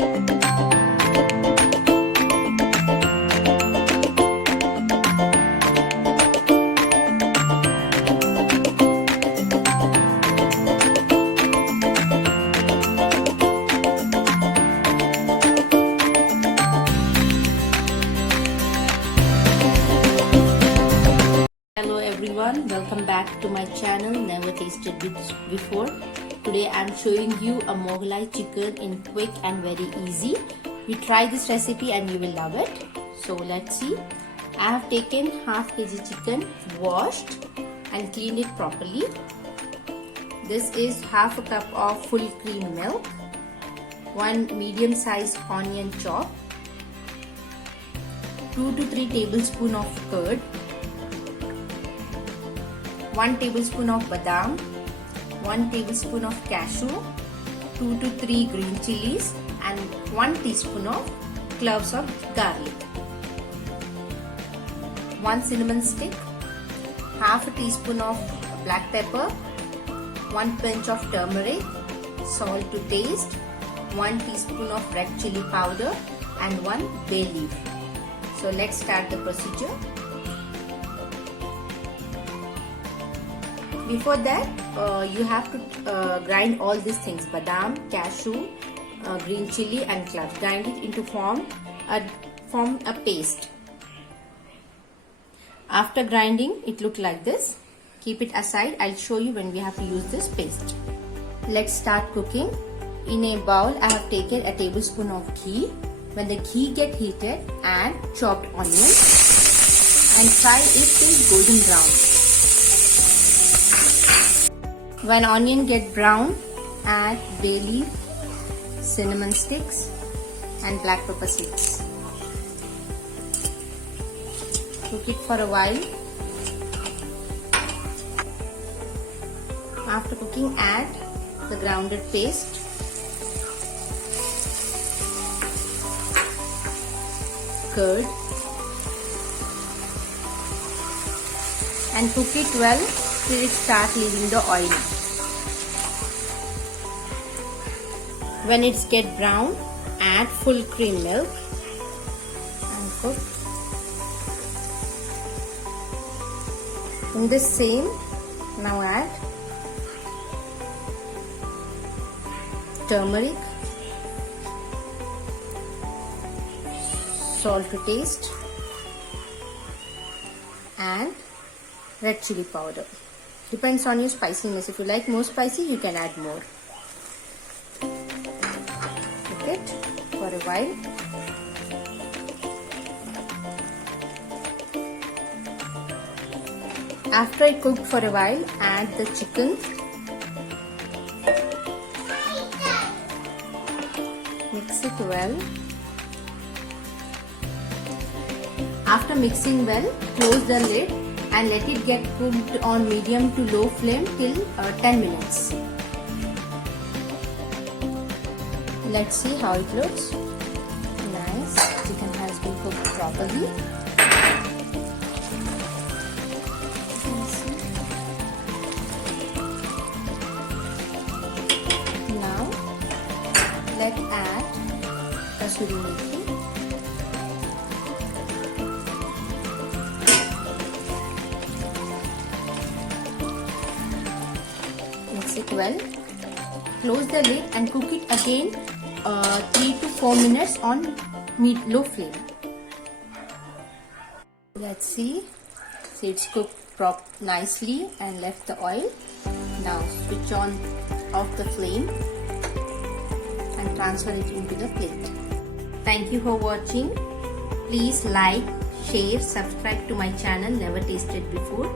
Hello everyone, welcome back to my channel Never Tasted Before. Today I am showing you a Mughlai chicken in quick and very easy. You try this recipe and you will love it. So let's see. I have taken half kg chicken, washed and cleaned it properly. This is half a cup of full cream milk, 1 medium sized onion chopped, 2 to 3 tablespoons of curd, 1 tablespoon of badam, 1 tablespoon of cashew, 2 to 3 green chillies and 1 teaspoon of cloves of garlic, 1 cinnamon stick, half a teaspoon of black pepper, 1 pinch of turmeric, salt to taste, 1 teaspoon of red chilli powder and 1 bay leaf. So let's start the procedure. Before that, you have to grind all these things: badam, cashew, green chilli and cloves. Grind it into form a paste. After grinding, it look like this. Keep it aside. I'll show you when we have to use this paste. Let's start cooking. In a bowl, I have taken a tablespoon of ghee. When the ghee get heated, add chopped onion and fry it till golden brown. When onion get brown, add bay leaf, cinnamon sticks and black pepper seeds. Cook it for a while. After cooking, add the grounded paste, curd and cook it well till it starts leaving the oil. When it's get brown, add full cream milk and cook. In this same, now add turmeric, salt to taste and red chilli powder. Depends on your spiciness. If you like more spicy, you can add more. Cook it for a while. After it cooked for a while, add the chicken. Mix it well. After mixing well, close the lid and let it get cooked on medium to low flame till 10 minutes. Let's see how it looks. Nice. Chicken has been cooked properly. Now let's add Kasuri methi. Mix it well. Close the lid and cook it again 3 to 4 minutes on low flame. Let's see. It's cooked nicely and left the oil. Now switch on off the flame and transfer it into the plate. Thank you for watching. Please like, share, subscribe to my channel Never Tasted Before.